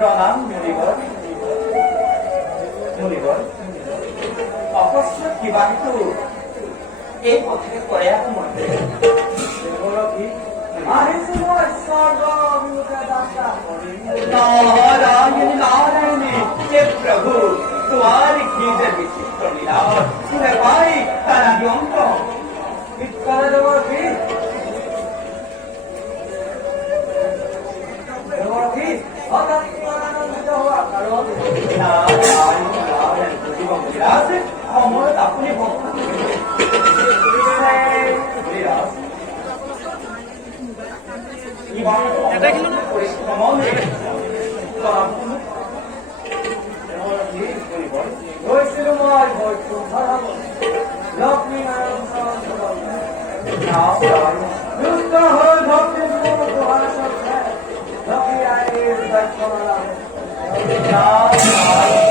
প্রণাম মুনিবর মুনিবর অকস্মাৎ কিবা কিন্তু এই পথে পরে এখন মধ্যে কি আহিছো মই স্বর্গ বিমুখে যাত্রা করি নারায়ণ নারায়ণ হে প্রভু तुम्हारी कीजे विचित्र लीला तुम्हें भाई तारा यंत्र इतना जगह की जगह की अगर आनंदित हुआ करो नारायण नारायण जीवन विलास अमर अपने भक्त विलास ये बात এটা কি না পরিশ্রম Now,